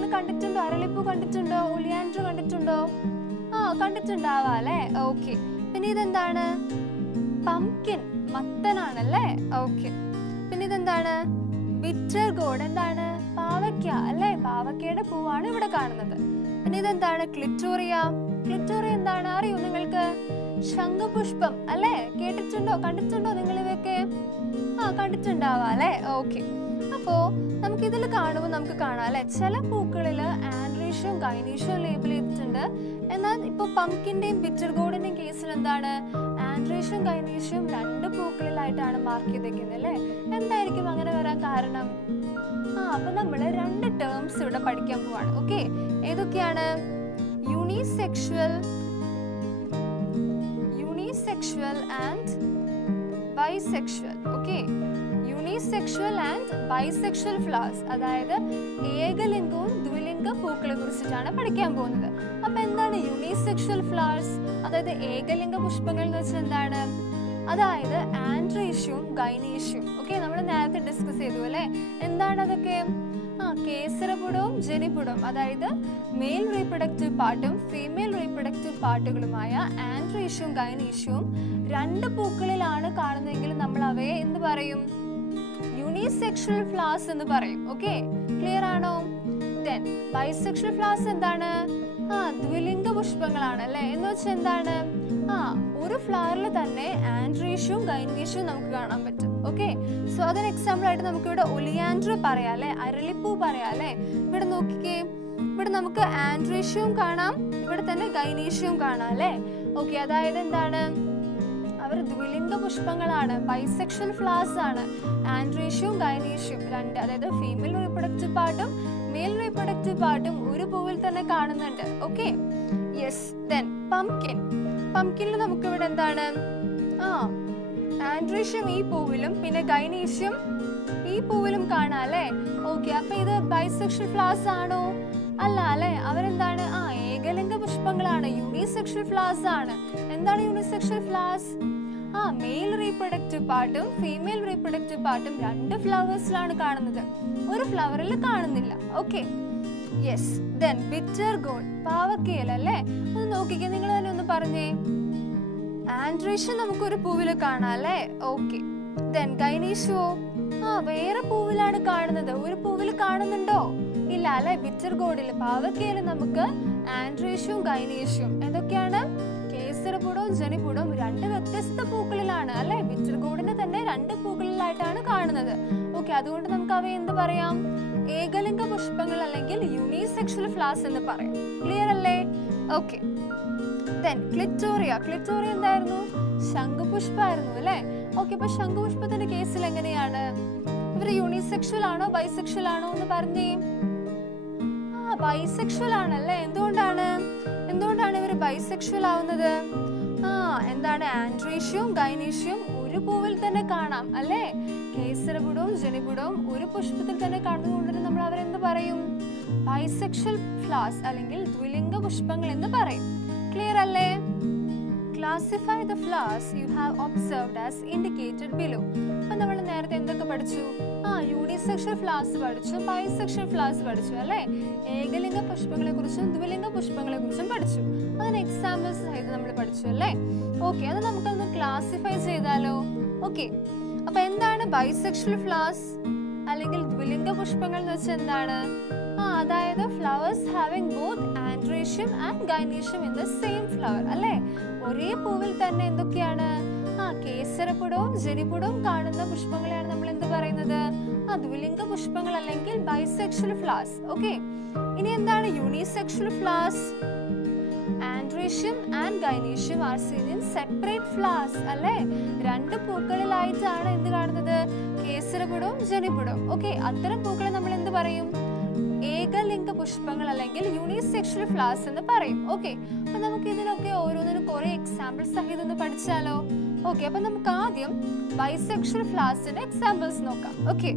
നിങ്ങൾ കണ്ടിട്ടുണ്ടോ? അരളിപ്പൂ കണ്ടിട്ടുണ്ടോ? ഒലിയാൻഡർ കണ്ടിട്ടുണ്ടോ? കണ്ടിട്ടുണ്ടാവാ അല്ലേ? ഓക്കെ. പിന്നെ ഇതെന്താണ്? പംകിൻ, മത്തനാണല്ലേ? ഓക്കെ. പിന്നെ ഇതെന്താണ്? ബിറ്റർ ഗോഡ്, എന്താണ്? പാവയ്ക്ക അല്ലേ? പാവയ്ക്കയുടെ പൂവാണ് ഇവിടെ കാണുന്നത്. പിന്നെ ഇതെന്താണ്? ക്ലിറ്റോറിയ. ക്ലിറ്റോറിയ എന്താണ് അറിയോ നിങ്ങൾക്ക്? ശംഖുപുഷ്പം അല്ലേ? കേട്ടിട്ടുണ്ടോ? കണ്ടിട്ടുണ്ടോ നിങ്ങൾ ഇവയൊക്കെ? കണ്ടിട്ടുണ്ടാവാ അല്ലേ? ഓക്കെ. അപ്പോ നമുക്ക് ഇതിൽ കാണുമ്പോൾ നമുക്ക് കാണാം അല്ലെ, ചില പൂക്കളിൽ ആൻഡ്രീഷ്യവും ഗൈനീഷ്യവും ലേബിൾ ചെയ്തിട്ടുണ്ട്. എന്നാൽ ഇപ്പൊ പംകിന്റെയും ബിറ്റർ ഗോർഡിന്റെയും കേസിൽ എന്താണ്? ആൻഡ്രീഷ്യവും ഗൈനീഷ്യവും 2 പൂക്കളിലായിട്ടാണ് മാർക്ക് ചെയ്തേക്കുന്നത് അല്ലേ? എന്തായിരിക്കും അങ്ങനെ വരാൻ കാരണം? അപ്പൊ നമ്മൾ 2 ടേംസ് ഇവിടെ പഠിക്കാൻ പോവാണ്. ഓക്കെ, ഏതൊക്കെയാണ്? യൂണിസെക്ഷുവൽ ആൻഡ് ബൈസെക്ഷുവൽ. ഓക്കെ, യൂണിസെക്ഷുവൽ ആൻഡ് ബൈസെക്ഷുവൽ ഫ്ലവേഴ്സ്, അതായത് ഏകലിംഗവും ദ്വിലിംഗ പൂക്കളെ കുറിച്ചിട്ടാണ് പഠിക്കാൻ പോകുന്നത്. അപ്പൊ എന്താണ് യൂണിസെക്ഷുവൽ ഫ്ലവേഴ്സ്? അതായത് ഏകലിംഗ പുഷ്പങ്ങൾ എന്ന് വെച്ചാൽ എന്താണ്? അതായത് ആൻഡ്രീഷ്യവും ഗൈനീഷ്യവും. ഓക്കെ, നമ്മൾ നേരത്തെ ഡിസ്കസ് ചെയ്തു അല്ലേ? എന്താണ് അതൊക്കെ? കേസരപുടവും ജനിപുടവും, അതായത് മെയിൽ റീപ്രൊഡക്റ്റീവ് പാർട്ടും ഫീമെയിൽ റീപ്രൊഡക്റ്റീവ് പാർട്ടുകളുമായ ആൻഡ്രീഷ്യവും ഗൈനീഷ്യവും 2 പൂക്കളിലാണ് കാണുന്നതെങ്കിൽ നമ്മൾ അവയെ എന്ത് പറയും? യൂണിസെക്ഷുവൽ ഫ്ലവേഴ്സ് എന്ന് പറയും. ഓക്കെ, ക്ലിയർ ആണോ? ദെൻ ബൈസെക്ഷുവൽ ഫ്ലവേഴ്സ് എന്താണ്? ദ്വിലിംഗ പുഷ്പങ്ങളാണ് അല്ലേ? എന്ന് വെച്ചാൽ എന്താണ്? ഒരു ഫ്ലവറിൽ തന്നെ ആൻഡ്രീഷ്യവും ഗൈനീഷ്യവും നമുക്ക് കാണാൻ പറ്റും. ഓക്കെ, സോ അതിന് എക്സാമ്പിൾ ആയിട്ട് നമുക്ക് ഇവിടെ ഒലിയാൻഡർ പറയാം അല്ലെ, അരളിപ്പൂ പറയാം അല്ലെ. ഇവിടെ നോക്കിക്കേ, ഇവിടെ നമുക്ക് ആൻഡ്രീഷ്യവും കാണാം, ഇവിടെ തന്നെ ഗൈനീഷ്യവും കാണാം അല്ലെ. ഓക്കെ, അതായത് എന്താണ്? അവർ ദ്വിലിംഗ പുഷ്പങ്ങളാണ്, ബൈസെക്ഷൽ ഫ്ലവേഴ്സ് ആണ്. ആൻഡ്രീഷ്യവും ഗൈനീഷ്യവും 2, അതായത് ഫീമെയിൽ റീപ്രൊഡക്റ്റീവ് പാർട്ടും മെയിൽ റീപ്രൊഡക്റ്റീവ് പാർട്ടും ഒരു പൂവിൽ തന്നെ കാണുന്നുണ്ട്. Okay, yes. Then pumpkin. പംകിനിൽ നമുക്ക് ഇവിടെ എന്താണ്? ആൻഡ്രീഷ്യം ഈ പൂവിലും പിന്നെ ഗൈനീഷ്യം ഈ പൂവിലും കാണാം അല്ലേ? ഓക്കെ, അപ്പൊ ഇത് ബൈസെക്ഷൽ ഫ്ലവേഴ്സ് ആണോ? അല്ല അല്ലെ, അവരെന്താണ്? ഏകലിംഗ പുഷ്പങ്ങളാണ്, യൂണിസെക്ഷൽ ഫ്ലവേഴ്സ് ആണ്. എന്താണ് യൂണിസെക്ഷൽ ഫ്ലവേഴ്സ്? മെയിൽ റീപ്രൊഡക്റ്റീവ് പാർട്ടും ഫീമെയിൽ റീപ്രൊഡക്റ്റീവ് പാർട്ടും 2 ഫ്ലവേഴ്സിലാണ് കാണുന്നത്, ഒരു ഫ്ലവറിൽ കാണുന്നില്ല. Okay, yes. Then bitter gourd, പാവക്കയില അല്ലേ? ഒന്ന് നോക്കിക്കേ, നിങ്ങൾ തന്നെ ഒന്ന് പറഞ്ഞേ. ആൻഡ്രീഷ്യം നമുക്ക് ഒരു പൂവിൽ കാണാം അല്ലേ? ഓക്കെ. ദെൻ ഗൈനീഷ്യോ? വേറെ പൂവിലാണ് കാണുന്നത്, ഒരു പൂവിൽ കാണുന്നുണ്ടോ? ഇല്ല അല്ലെ? ബിറ്റർ ഗോഡിൽ, പാവക്കയിൽ നമുക്ക് ആൻഡ്രീഷ്യവും ഗൈനീഷ്യവും എന്തൊക്കെയാണ്? കേസരപുടവും ജനിപുടവും 2 വ്യത്യസ്ത പൂക്കളിലാണ് അല്ലെ? ബിറ്റർ ഗോഡിനെ തന്നെ 2 പൂക്കളിലായിട്ടാണ് കാണുന്നത്. ഓക്കെ, അതുകൊണ്ട് നമുക്ക് അവയെ എന്ത് പറയാം? ഏകലിംഗ പുഷ്പങ്ങൾ അല്ലെങ്കിൽ യൂണിസെക്ഷൽ ഫ്ലവേഴ്സ് എന്ന് പറയാം. ക്ലിയർ അല്ലേ? ഓക്കെ. Then clitoria. ക്ലിറ്റോറിയ എന്തായിരുന്നു? ശംഖുപുഷ്പമായിരുന്നു അല്ലെ? ഓക്കെ, അപ്പൊ ശംഖുപുഷ്പത്തിന്റെ കേസിൽ എങ്ങനെയാണ്? ഇവർ യൂണിസെക്ഷൽ ആണോ ബൈസെക്ഷൽ ആണോ എന്ന് പറഞ്ഞേ. ബൈസെക്ഷൽ ആണല്ലേ? എന്തുകൊണ്ടാണ് ഇവർ ബൈസെക്ഷൽ ആവുന്നത്? എന്താണ്? ആൻഡ്രീഷ്യവും ഗൈനീഷ്യവും ഒരു പൂവിൽ തന്നെ കാണാം അല്ലേ? കേസരപുടവും ജനിപുടവും ഒരു പുഷ്പത്തിൽ തന്നെ കാണുന്നതുകൊണ്ട് നമ്മൾ അവരെന്ത് പറയും? ബൈസെക്ഷൽ ഫ്ലവേഴ്സ് അല്ലെങ്കിൽ ദ്വിലിംഗ പുഷ്പങ്ങൾ എന്ന് പറയും. ക്ലിയർ അല്ലേ? Classify the flowers you have observed as indicated below. അപ്പോൾ നമ്മൾ നേരത്തെ എന്തൊക്കെ പഠിച്ചു? യൂണിസെക്ഷൽ ഫ്ലവേഴ്സ് പഠിച്ചു, ബൈസെക്ഷൽ ഫ്ലവേഴ്സ് പഠിച്ചു അല്ലേ? ഏകലിംഗ പുഷ്പങ്ങളെ കുറിച്ചും ദ്വിലിംഗ പുഷ്പങ്ങളെ കുറിച്ചും പഠിച്ചു. അതിന് എക്സാമ്പിൾസ് ആയിട്ട് നമ്മൾ പഠിച്ചു അല്ലേ? ഓക്കെ, അത് നമുക്കൊന്ന് ക്ലാസിഫൈ ചെയ്താലോ? ഓക്കെ, അപ്പൊ എന്താണ് ബൈസെക്ഷൽ ഫ്ലവേഴ്സ് അല്ലെങ്കിൽ ദ്വിലിംഗ പുഷ്പങ്ങൾ എന്ന് വെച്ചാൽ എന്താണ്? അതായത് flowers having both androecium and gynoecium in the same flower അല്ലേ? ഒരേ പൂവിൽ തന്നെ എന്തൊക്കെയാണ്? കേസരപുടവും ജനിപുടവും കാണുന്ന പുഷ്പങ്ങളെയാണ് നമ്മൾ എന്ത് പറയുന്നത്? ദ്വിലിംഗ പുഷ്പങ്ങൾ അല്ലെങ്കിൽ ബൈസെക്ഷൽ ഫ്ലവേഴ്സ്. ഓക്കെ, ഇനി എന്താണ് unisexual flowers? Androecium and gynoecium are seen in separate flowers അല്ലേ? 2 പൂക്കളിലായിട്ടാണ് എന്ത് കാണുന്നത്? കേസരപുടവും ജനിപുടവും. ഓക്കെ, അത്തരം പൂക്കളെ നമ്മൾ എന്ത് പറയും? ഏകലിംഗ പുഷ്പങ്ങൾ അല്ലെങ്കിൽ യൂണിസെക്ഷൽ ഫ്ലവേഴ്സ് എന്ന് പറയും. ഓക്കെ, അപ്പൊ നമുക്ക് ഇതിനൊക്കെ ഓരോന്നിനും കുറെ എക്സാമ്പിൾസ് സഹിതം ഒന്ന് പഠിച്ചാലോ? ഓക്കെ, അപ്പൊ നമുക്ക് ആദ്യം ബൈസെക്ഷൽ ഫ്ലവേഴ്സിന്റെ എക്സാമ്പിൾസ് നോക്കാം. ഓക്കെ,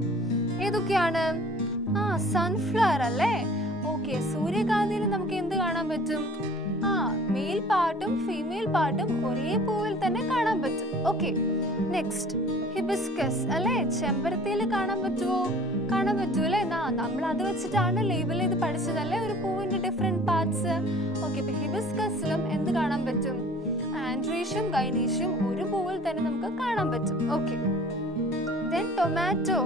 ഏതൊക്കെയാണ്? സൺഫ്ലവർ അല്ലേ? ഓക്കെ, സൂര്യകാന്തിയിൽ നമുക്ക് എന്ത് കാണാൻ പറ്റും? മെയിൽ പാർട്ടും ഫീമെയിൽ പാർട്ടും ഒരേ പൂവിൽ തന്നെ കാണാൻ പറ്റും. ഓക്കെ, നെക്സ്റ്റ് ഹിബിസ്കസ് അല്ലെ, ചെമ്പരത്തിയിൽ കാണാൻ പറ്റുമോ? കാണാൻ പറ്റൂല്ലേ? നമ്മൾ അത് വെച്ചിട്ടാണ് ലേബൽ ചെയ്ത് പഠിച്ചതല്ലേ ഒരു പൂവിന്റെ ഡിഫറെന്റ് പാർട്സ്. ഓക്കെ, അപ്പൊ ഹിബിസ്കസിലും എന്ത് കാണാൻ പറ്റും? ആൻഡ്രീഷ്യം ഗൈനീഷ്യം ഒരു പൂവിൽ തന്നെ നമുക്ക് കാണാൻ പറ്റും. ഓക്കെ, ദെൻ ടൊമാറ്റോ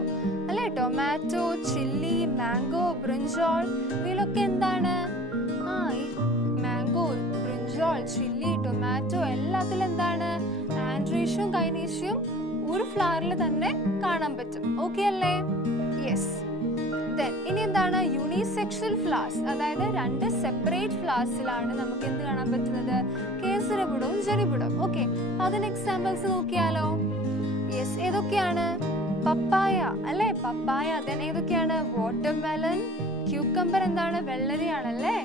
അല്ലെ, ടൊമാറ്റോ, ചില്ലി, മാംഗോ, ബ്രിഞ്ചോൾ ഇവയിലൊക്കെ എന്താണ്? ഈ മാംഗോ, ബ്രിഞ്ചോൾ, ചില്ലി, ടൊമാറ്റോ എല്ലാത്തിലും എന്താണ്? ആൻഡ്രീഷ്യം ഗൈനീഷ്യം ഒരു ഫ്ലവറിൽ തന്നെ കാണാൻ പറ്റും. ഓക്കെ അല്ലേ? യെസ്. ഇനി എന്താണ്? യൂണിസെക്ഷൽ ഫ്ലവേഴ്സ്, അതായത് രണ്ട് സെപ്പറേറ്റ് ഫ്ലവേഴ്സിലാണ് നമുക്ക് എന്ത് കാണാൻ പറ്റുന്നത്? കേസരപുടവും ജനിപുടവും. ഓക്കെ, അതിന് എക്സാമ്പിൾസ് നോക്കിയാലോ? യെസ്, ഏതൊക്കെയാണ്? പപ്പായ അല്ലെ, പപ്പായ. ദെൻ ഏതൊക്കെയാണ്? വാട്ടർമെലൺ, ക്യൂക്കംബർ എന്താണ്? വെള്ളരിയാണല്ലേ.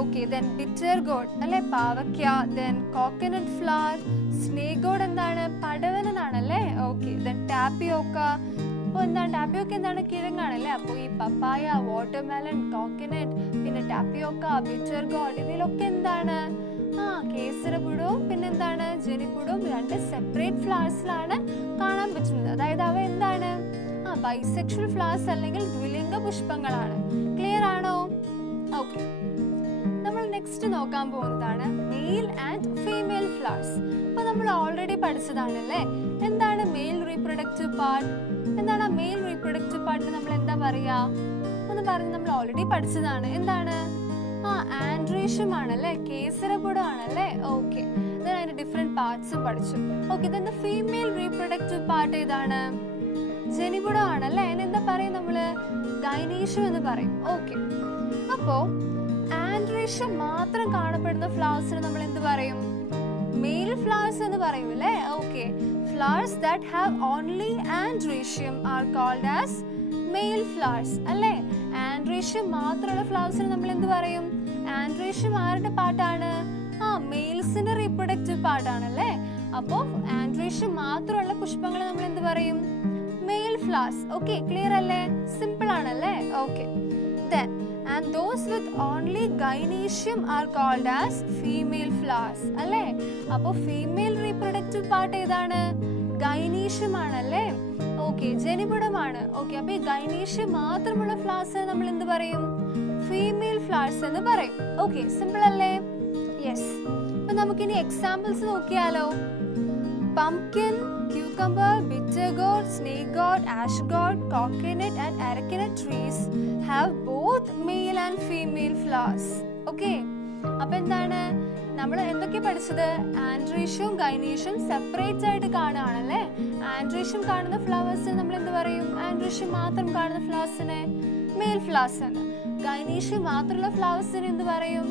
ഓക്കെ, ദെൻ ബിറ്റർ ഗോഡ് അല്ലെ, പാവയ്ക്ക. Then coconut flower, snake gourd എന്താണ്? പടവലനാണല്ലേ. Okay, then tapioca. അപ്പോൾ എന്താണ്? ടാപ്പിയോക്ക എന്താണ്? കിഴങ്ങാണല്ലേ. അപ്പോൾ ഈ പപ്പായ, വാട്ടർമെലൺ, കോക്കനട്ട്, പിന്നെ ടാപ്പിയോക്ക, ബിറ്റർ ഗോഡ് ഇതിലൊക്കെ എന്താണ്? കേസരപുടവും പിന്നെന്താണ്? ജനിപുടവും രണ്ട് സെപ്പറേറ്റ് ഫ്ലവേഴ്സിലാണ് കാണാൻ പറ്റുന്നത്. അതായത് അവ എന്താണ്? ബൈസെക്ഷൽ ഫ്ലവേഴ്സ് അല്ലെങ്കിൽ ദ്വിലിംഗ പുഷ്പങ്ങളാണ്. ക്ലിയർ ആണോ? ഓക്കെ, നമ്മൾ നെക്സ്റ്റ് നോക്കാൻ പോകുന്നതാണ് മെയിൽ ആൻഡ് ഫീമെയിൽ ഫ്ലവേഴ്സ്. അപ്പൊ നമ്മൾ ഓൾറെഡി പഠിച്ചതാണല്ലേ എന്താണ് മെയിൽ റീപ്രൊഡക്റ്റീവ് പാർട്ട്. എന്താണ് മെയിൽ റീപ്രൊഡക്റ്റീവ് പാർട്ടിന് നമ്മൾ എന്താ പറയാ? ഒന്ന് പറഞ്ഞ് നമ്മൾ ഓൾറെഡി പഠിച്ചതാണ്. എന്താണ്? ആൻഡ്രീഷ്യം ആണല്ലേ, കേസരപുടം ആണല്ലേ. ഓക്കെ, അതിന്റെ ഡിഫറെന്റ് പാർട്സ് പഠിച്ചു. Okay, then female reproductive part ഏതാണ്? ജനിപുടം ആണല്ലേ. അതിനെന്താ പറയും നമ്മള്? ഗൈനീഷ്യം എന്ന് പറയും. ഓക്കെ, അപ്പോ ആൻഡ്രീഷ്യം മാത്രം കാണപ്പെടുന്ന ഫ്ലവേഴ്സിന് നമ്മൾ എന്ത് പറയും? മെയിൽ ഫ്ലവേഴ്സ് എന്ന് പറയും അല്ലേ. Okay, flowers that have only androecium are called as male flowers അല്ലേ. ആൻഡ്രീഷ്യം മാത്രമുള്ള ഫ്ലവേഴ്സിന് നമ്മൾ എന്ത് പറയും? ആൻഡ്രീഷ്യം ആരുടെ പാർട്ടാണ്? മെയിൽസിന്റെ റീപ്രൊഡക്റ്റീവ് പാർട്ടാണല്ലേ. അപ്പോൾ ആൻഡ്രീഷ്യം മാത്രമുള്ള പുഷ്പങ്ങളെ നമ്മൾ എന്ത് പറയും? Male flowers. ഓക്കെ, ക്ലിയർ അല്ലേ? സിമ്പിൾ ആണല്ലേ. Okay, then and those with only gynoecium are called as female flowers അല്ലേ. അപ്പോൾ ഫീമെയിൽ റീപ്രൊഡക്റ്റീവ് പാർട്ട് ഏതാണ്? ഗൈനീഷ്യം ആണല്ലേ. ഓക്കെ, ജനിപുടമാണ്. ഓക്കെ, അപ്പോൾ ഈ ഗൈനീഷ്യം മാത്രമുള്ള ഫ്ലവേഴ്സ് നമ്മൾ എന്ത് പറയും? ഫീമെയിൽ ഫ്ലവേഴ്സ് എന്ന് പറയും. ഓക്കെ, സിമ്പിൾ അല്ലേ? യെസ്. അപ്പോൾ നമുക്കിനി എക്സാമ്പിൾസ് നോക്കിയാലോ? pumpkin, cucumber, bitter gourd, snake gourd, ash gourd, coconut and arecanut trees have both male and female flowers. Okay, അപ്പോൾ എന്താണ് നമ്മൾ എന്തൊക്കെ പഠിച്ചത്? ആൻഡ്രീഷ്യവും ഗൈനീഷ്യവും സെപ്പറേറ്റ് ആയിട്ട് കാണുകയാണല്ലേ. ആൻഡ്രീഷ്യം കാണുന്ന ഫ്ലവേഴ്സ് നമ്മൾ എന്ത് പറയും? ആൻഡ്രീഷ്യം മാത്രം കാണുന്ന ഫ്ലവേഴ്സിനെ മെയിൽ ഫ്ലവേഴ്സ് ആണ്. ഗൈനീഷ്യം മാത്രമുള്ള ഫ്ലവേഴ്സിന് എന്ത് പറയും?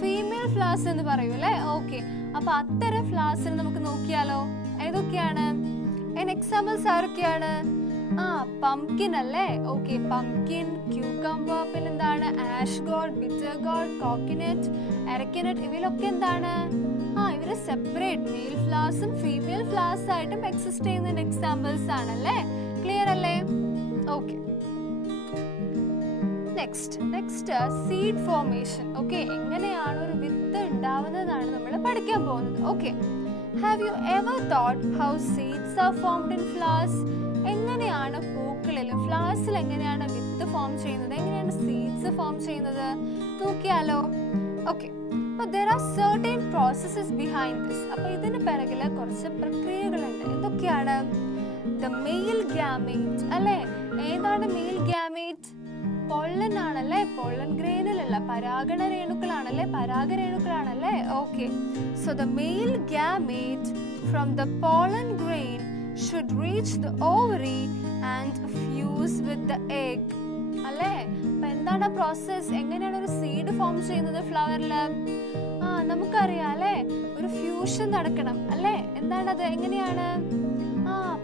ഫീമെയിൽ ഫ്ലവേഴ്സ് എന്ന് പറയും അല്ലേ. ഓക്കെ, അപ്പൊ അത്തരം ഫ്ലവേഴ്സിന് നമുക്ക് നോക്കിയാലോ? ഏതൊക്കെയാണ്? എക്സാമ്പിൾസ് ആരൊക്കെയാണ്? പംകിൻ അല്ലേ. ഓക്കെ, പംകിൻ, ക്യൂക്കംബർ, പിന്നെന്താണ്? Ash gourd, bitter gourd, coconut, arecanut ഇവയിലൊക്കെ എന്താണ്? ഇവര് സെപ്പറേറ്റ് മെയിൽ ഫ്ലവേഴ്സും ഫീമെയിൽ ഫ്ലവേഴ്സ് ആയിട്ടും എക്സിസ്റ്റ് ചെയ്യുന്ന എക്സാമ്പിൾസ് ആണല്ലേ. ക്ലിയർ അല്ലേ? Okay, next seed formation. Okay, എങ്ങനെയാണ് ഒരു വിത്ത് ഉണ്ടാവുന്നതാണ് നമ്മൾ പഠിക്കാൻ പോകുന്നത്. Okay, have you ever thought how seeds are formed in flowers? എങ്ങനെയാണ് പൂക്കളിൽ ഫ്ലവേഴ്സിൽ എങ്ങനെയാണ് വിത്ത് ഫോം ചെയ്യുന്നത്? എങ്ങനെയാണ് സീഡ്സ് ഫോം ചെയ്യുന്നത്? നോക്കിയാലോ? ഓക്കെ, അപ്പോൾ there are certain processes behind this. അപ്പോൾ ഇതിന് പിറകിൽ കുറച്ച് പ്രക്രിയകളുണ്ട്. എന്തൊക്കെയാണ്? the male gamete അല്ലേ. ഏതാണ് മെയിൽ ഗാമേറ്റ്? പൊള്ളൻ ആണല്ലേ. പൊള്ളൻ ഗ്രേനിലുള്ള പരാഗരേണുക്കളാണല്ലേ. Okay, so the male gamete from the pollen grain should reach the ovary and fuse with the egg അല്ലേ. അപ്പൊ എന്താണ് പ്രോസസ്? എങ്ങനെയാണ് ഒരു സീഡ് ഫോം ചെയ്യുന്നത് ഫ്ലവറിൽ? നമുക്കറിയാം അല്ലേ, ഒരു ഫ്യൂഷൻ നടക്കണം അല്ലേ. എന്താണത്? എങ്ങനെയാണ്?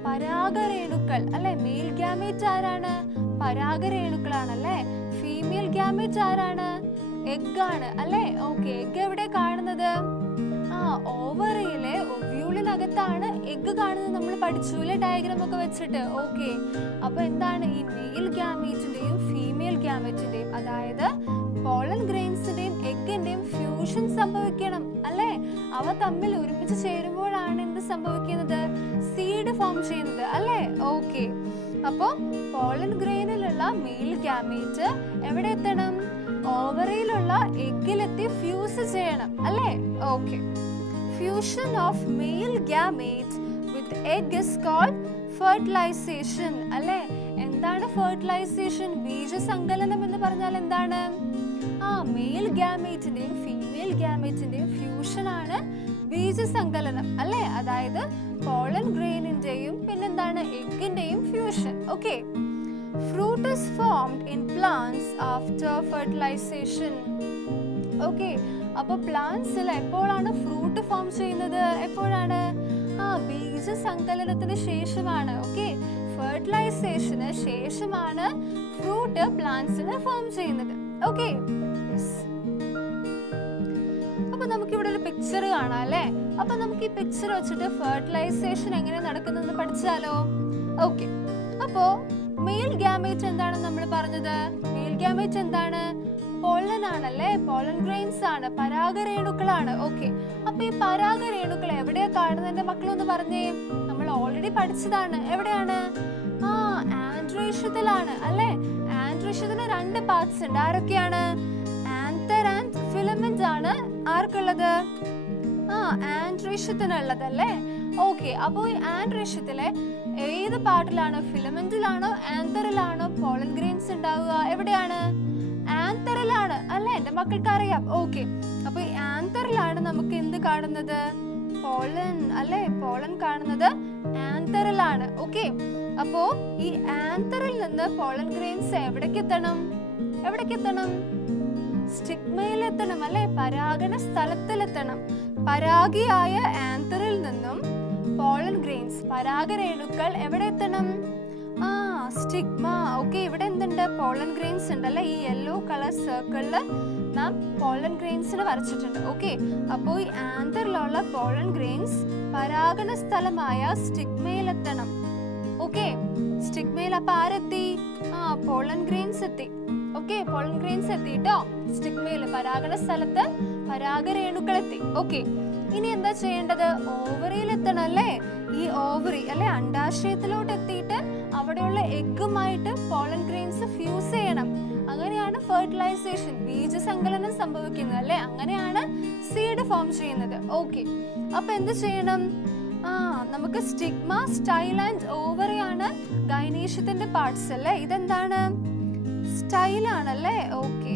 പരാഗരേണുക്കൾ അല്ലെ. മെയിൽ ഗാമേറ്റ് ആരാണ്? പരാഗരേണുക്കളാണല്ലേ. ഫീമെയിൽ ഗാമേറ്റ് ആരാണ്? എഗ് ആണ് അല്ലേ. ഓക്കെ, എഗ് എവിടെ കാണുന്നത്? ഓവറിയിലെ ഒവ്യൂളിനകത്താണ് എഗ് കാണുന്നത്. നമ്മൾ പഠിച്ചു ഡയഗ്രാം ഒക്കെ വെച്ചിട്ട്. ഓക്കെ, അപ്പൊ എന്താണ് ഈ മെയിൽ ഗാമേറ്റിന്റെയും ഫീമെയിൽ ഗാമേറ്റ് ഗാമറ്റിന്റെയും, അതായത് പോളൻ ഗ്രെയിൻസിന്റെയും എഗ്ഗിന്റെയും ഫ്യൂഷൻ സംഭവിക്കണം അല്ലേ? അവ തമ്മിൽ ഒരുമിച്ച് ചേരുമ്പോഴാണ് എന്ത് സംഭവിക്കുന്നത്? സീഡ് ഫോം ചെയ്യുന്നത് അല്ലേ? ഓക്കെ. അപ്പോ പോളൻ ഗ്രെയിനിലുള്ള മെയിൽ ഗാമേറ്റ് എവിടെ എത്തണം? ഓവറിയിലുള്ള എഗ്ഗിലെത്തി ഫ്യൂസ് ചെയ്യണം അല്ലേ? Okay. Fusion of male gamete with egg is called fertilization അല്ലേ? എന്താണ് ഫെർട്ടിലൈസേഷൻ? ബീജസങ്കലനം എന്ന് പറഞ്ഞാൽ എന്താണ്? മെയിൽ ഗാമേറ്റിന്റെയും ഫീമെയിൽ ഗാമേറ്റിന്റെയും ഫ്യൂഷൻ ആണ് ബീജസങ്കലനം അല്ലേ? അതായത് പോളൻ ഗ്രെയിനിന്റെയും പിന്നെന്താണ് എഗ്ഗിന്റെയും fusion. Okay. Fruit is formed in plants after fertilization. Okay. അപ്പോൾ പ്ലാന്റ്സിൽ എപ്പോഴാണ് ഫ്രൂട്ട് ഫോം ചെയ്യുന്നത്? എപ്പോഴാണ്? ബീജസങ്കലനത്തിന് ശേഷമാണ്. ഓക്കെ. ഫെർട്ടിലൈസേഷന് ശേഷമാണ് ഫ്രൂട്ട് പ്ലാന്റ്സിന് ഫോം ചെയ്യുന്നത്. ഓക്കെ. അപ്പൊ നമുക്ക് ഇവിടെ ഒരു പിക്ചർ കാണാം അല്ലേ? അപ്പൊ നമുക്ക് ഈ പിക്ചർ വെച്ചിട്ട് ഫെർട്ടിലൈസേഷൻ എങ്ങനെ നടക്കുന്നതെന്ന് പഠിച്ചാലോ? ഓക്കെ. അപ്പോ മെയിൽ ഗാമേറ്റ് എന്താണെന്ന് നമ്മൾ പറഞ്ഞത്? മെയിൽ ഗാമേറ്റ് എന്താണ്? പോളൻ ആണല്ലേ? പോളൻ ഗ്രെയിൻസ് ആണ്, പരാഗരേണുക്കളാണ്. ഓക്കെ. അപ്പൊ ഈ പരാഗരേണുക്കൾ എവിടെയാ കാണുന്നത്? എന്റെ മക്കളൊന്ന് പറഞ്ഞേ. നമ്മൾ ഓൾറെഡി പഠിച്ചതാണ്. എവിടെയാണ്? ആൻഡ്രീഷ്യത്തിലാണ് അല്ലേ? ആൻഡ്രീഷ്യത്തിന് 2 പാർട്സ് ഉണ്ട്. ആരൊക്കെയാണ്? ആന്തർ ആൻഡ് ഫിലമെന്റ് ആണ് ആർക്കുള്ളത്? ആൻഡ്രീഷ്യത്തിനുള്ളതല്ലേ? ഓക്കെ. അപ്പോൾ ഈ ആൻഡ്രീഷ്യത്തിലെ ഏത് പാർട്ടിലാണ്? ഫിലമെന്റിലാണോ ആന്തറിലാണോ പോളൻ ഗ്രെയിൻസ് ഉണ്ടാവുക? എവിടെയാണ്? ആന്തറിലാണ് അല്ലേ? എന്റെ മക്കൾക്ക് അറിയാം. ഓക്കെ. അപ്പൊ ഈ ആന്തറിലാണ് നമുക്ക് എന്ത് കാണുന്നത്? പോളൻ അല്ലേ? പോളൻ കാണുന്നത് ആന്തറിലാണ്. ഓക്കെ. അപ്പോ ഈ ആന്തറിൽ നിന്ന് പോളൻ ഗ്രെയിൻസ് എവിടേക്ക് എത്തണം? എവിടേക്ക് എത്തണം? സ്റ്റിഗ്മയിൽ എത്തണം അല്ലേ? പരാഗണ സ്ഥലത്തിലെത്തണം. പരാഗിയായ ആന്തറിൽ നിന്നും പോളൻ ഗ്രെയിൻസ്, പരാഗരേണുക്കൾ എവിടെ എത്തണം? സ്റ്റിഗ്മ. ഓക്കെ. ഇവിടെ എന്തുണ്ട്? പോളൻ ഗ്രെയിൻസ് ഉണ്ട് അല്ലെ? ഈ യെല്ലോ കളർ സർക്കിളില് നാം പോളൻ ഗ്രെയിൻസിന് വരച്ചിട്ടുണ്ട്. ഓക്കെ. അപ്പോൾ ഈ ആന്തറിലുള്ള പോളൻ ഗ്രെയിൻസ് പരാഗണ സ്ഥലമായ സ്റ്റിഗ്മയിൽ എത്തണം. ഓക്കെ. സ്റ്റിഗ്മയിൽ അപ്പൊ ആരെത്തി? പോളൻ ഗ്രെയിൻസ് എത്തി. ഓക്കെ. പോളൻ ഗ്രെയിൻസ് എത്തിട്ടോ സ്റ്റിഗ്മയിൽ, പരാഗണ സ്ഥലത്ത് പരാഗരേണുക്കൾ എത്തി. ഓക്കെ. ഇനി എന്താ ചെയ്യേണ്ടത്? ഓവറിയിൽ എത്തണം അല്ലേ? ഈ ഓവറി അല്ലെ അണ്ടാശയത്തിലോട്ട് എത്തിയിട്ട് അവിടെയുള്ള എഗ്ഗുമായിട്ട് പോളൻ ഗ്രെയിൻസ് ഫ്യൂസ് ചെയ്യണം. അങ്ങനെയാണ് ഫെർട്ടിലൈസേഷൻ, ബീജസങ്കലനം സംഭവിക്കുന്നത് അല്ലെ? അങ്ങനെയാണ് സീഡ് ഫോം ചെയ്യുന്നത്. ഓക്കെ. അപ്പൊ എന്ത് ചെയ്യണം? നമുക്ക് സ്റ്റിഗ്മ, സ്റ്റൈൽ ആൻഡ് ഓവറി ആണ് ഗൈനീഷ്യത്തിന്റെ പാർട്സ് അല്ലേ? ഇതെന്താണ്? സ്റ്റൈൽ ആണല്ലേ? ഓക്കെ.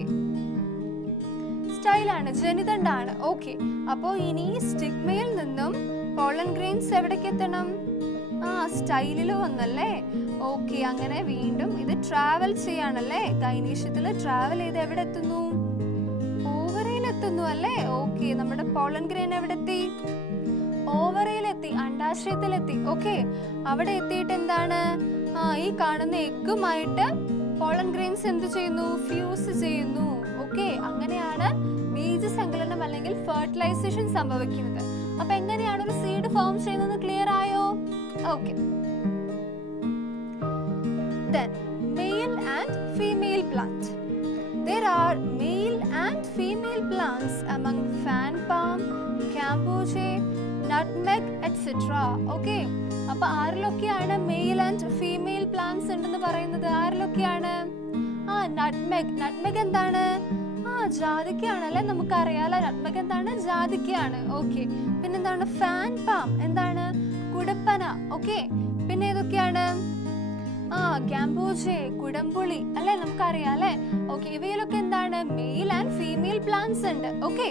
സ്റ്റൈലാണ്, ജനിതണ്ടാണ്. ഓക്കെ. അപ്പോ ഇനി സ്റ്റിഗ്മയിൽ നിന്നും പോളൻ ഗ്രെയിൻസ് എവിടേക്ക് എത്തണം? സ്റ്റൈലിൽ വന്നല്ലേ? ഓക്കെ. അങ്ങനെ വീണ്ടും ഇത് ട്രാവൽ ചെയ്യാണല്ലേ? ഗൈനീഷ്യത്തിൽ ട്രാവൽ ചെയ്ത് എവിടെ എത്തുന്നു? ഓവറിയിൽ എത്തുന്നു അല്ലേ? ഓക്കെ. നമ്മുടെ പോളൻ ഗ്രെയിൻ എവിടെ എത്തി? ഓവറിയിലെത്തി, അണ്ടാശയത്തിലെത്തി. ഓക്കെ. അവിടെ എത്തിയിട്ട് എന്താണ്? ഈ കാണുന്ന എഗ്ഗുമായിട്ട് പോളൻ ഗ്രെയിൻസ് എന്ത് ചെയ്യുന്നു? ഫ്യൂസ് ചെയ്യുന്നു. ഓക്കെ. അങ്ങനെയാണ് ബീജസങ്കലനം അല്ലെങ്കിൽ ഫെർട്ടിലൈസേഷൻ സംഭവിക്കുന്നത്. അപ്പൊ എങ്ങനെയാണ് ഒരു സീഡ് ഫോം ചെയ്യുന്നത്? ക്ലിയർ ആയോ? Okay. Then male and female plant. There are male and female plants among fan palm, cambogia, nutmeg, etc. Okay. അപ്പൊ ആരിലൊക്കെയാണ് മെയിൽ ആൻഡ് ഫീമെയിൽ പ്ലാന്റ്സ് ഉണ്ടെന്ന് പറയുന്നത്? ആരിലൊക്കെയാണ്? നട്ട്മെഗ്. നട്ട്മെഗ് എന്താണ്? ജാതിക്കയാണ് അല്ലെ? നമുക്കറിയാലോ നട്ട്മെഗ് എന്താണ്? ജാതിക്കയാണ്. ഓക്കെ. പിന്നെന്താണ്? ഫാൻ പാം എന്താണ്? കുടപ്പന. ഓക്കെ. പിന്നെ ഏതൊക്കെയാണ്? ഗാംബോജെ, കുടംപുളി അല്ലെ? നമുക്കറിയാം അല്ലെ? ഓക്കെ. ഇവയിലൊക്കെ എന്താണ്? മെയിൽ ആൻഡ് ഫീമെയിൽ പ്ലാന്റ്സ് ഉണ്ട്. Okay.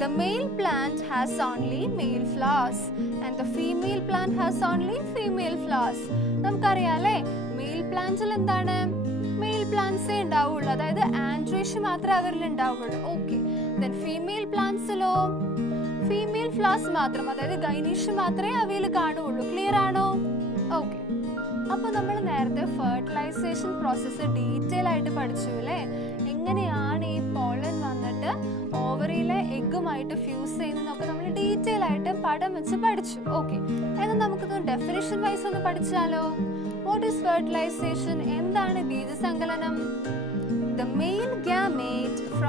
The male plant has only male flowers and the female plant has only female flowers. നമുക്കറിയാം അല്ലേ? മെയിൽ പ്ലാന്റ്സിൽ എന്താണ്? മെയിൽ പ്ലാന്റ്സേ ഉണ്ടാവുള്ളൂ, അതായത് ആൻഡ്രീഷ്യ മാത്രമേ അവരിൽ ഉണ്ടാവുള്ളൂ. ഓക്കെ. ദെൻ ഫീമെയിൽ പ്ലാന്റ്സിലോ ഫീമെയിൽ ഫ്ലവേഴ്സ് മാത്രം, അതായത് ഗൈനീഷ്യ മാത്രമേ അവയിൽ കാണുള്ളൂ. ക്ലിയർ ആണോ? ഓക്കെ. അപ്പൊ നമ്മൾ നേരത്തെ ഫെർട്ടിലൈസേഷൻ പ്രോസസ്സ് ഡീറ്റെയിൽ ആയിട്ട് പഠിച്ചു അല്ലേ? എങ്ങനെയാണ് ഈ പോളൻ വന്നിട്ട് ഓവറിയിലെ എഗ്ഗുമായിട്ട് ഫ്യൂസ് ചെയ്യുന്നതൊക്കെ നമ്മൾ ഡീറ്റെയിൽ ആയിട്ട് പടം വെച്ച് പഠിച്ചു. ഓക്കെ. എന്നാൽ നമുക്കൊന്ന് ഡെഫിനിഷൻ വൈസ് ഒന്ന് പഠിച്ചാലോ? What is fertilisation? എന്താണ് ബീജസങ്കലനം?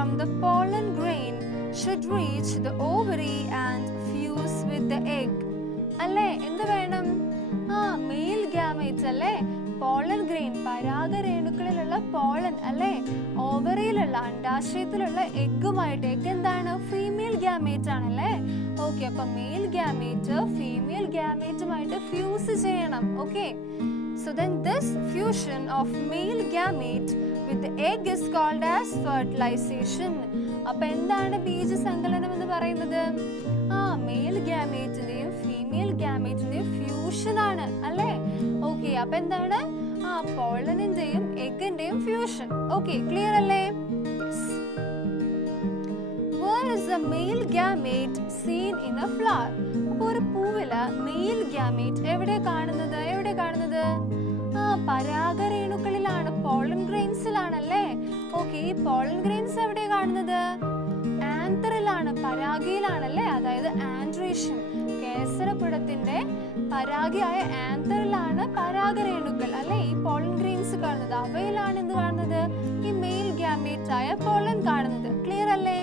from the pollen grain should reach the ovary and fuse with the egg. അല്ലേ, എന്ത് വേണം? മെയിൽ ഗാമേറ്റ് അല്ലേ, പോളൻ ഗ്രെയിൻ പരാഗരേണുക്കളിലുള്ള പോളൻ അല്ലേ, ഓവറിയിലുള്ള അണ്ഡാശയത്തിലുള്ള എഗ്ഗുമായിട്ട്, എഗ് എന്താണ്? ഫീമെയിൽ ഗാമേറ്റ് ആണല്ലേ. ഓക്കെ, അപ്പൊ മെയിൽ ഗാമേറ്റ് ഫീമെയിൽ ഗാമേറ്റുമായിട്ട് ഫ്യൂസ് ചെയ്യണം. Okay, so then this fusion of male gamete with the egg is called as fertilization. അപ്പൊ എന്താണ് ബീജസങ്കലനം എന്ന് പറയുന്നത്? മെയിൽ ഗാമേറ്റിന്റെയും ഫീമെയിൽ ഗാമേറ്റിന്റെയും ഫ്യൂഷൻ ആണ് അല്ലേ. ഓക്കെ, അപ്പൊ എന്താണ്? പോളനിന്റെയും എഗിന്റെയും ഫ്യൂഷൻ. ഓക്കെ, ക്ലിയർ അല്ലേ? Where is the male gamete seen in a flower? അപ്പോൾ ഒരു പൂവില് മെയിൽ ഗാമേറ്റ് എവിടെ കാണുന്നത്? പരാഗരേണുക്കളിലാണ്, പോളൻ ഗ്രെയിൻസിലാണല്ലേ. ഓക്കെ, ഈ പോളൻ ഗ്രെയിൻസ് എവിടെ കാണുന്നത്? ആന്തറിലാണ്, പരാഗിയിലാണല്ലേ, അതായത് ആൻഡ്രീഷ്യം, കേസരപുടത്തിന്റെ പരാഗിയായ ആന്തറിലാണ് പരാഗരേണുക്കൾ അല്ലെ, ഈ പോളൻ ഗ്രെയിൻസ് കാണുന്നത്. അവയിലാണ് എന്ത് കാണുന്നത്? ഈ മെയിൽ ഗാമേറ്റ് ആയ പോളൻ കാണുന്നത്. ക്ലിയർ അല്ലേ?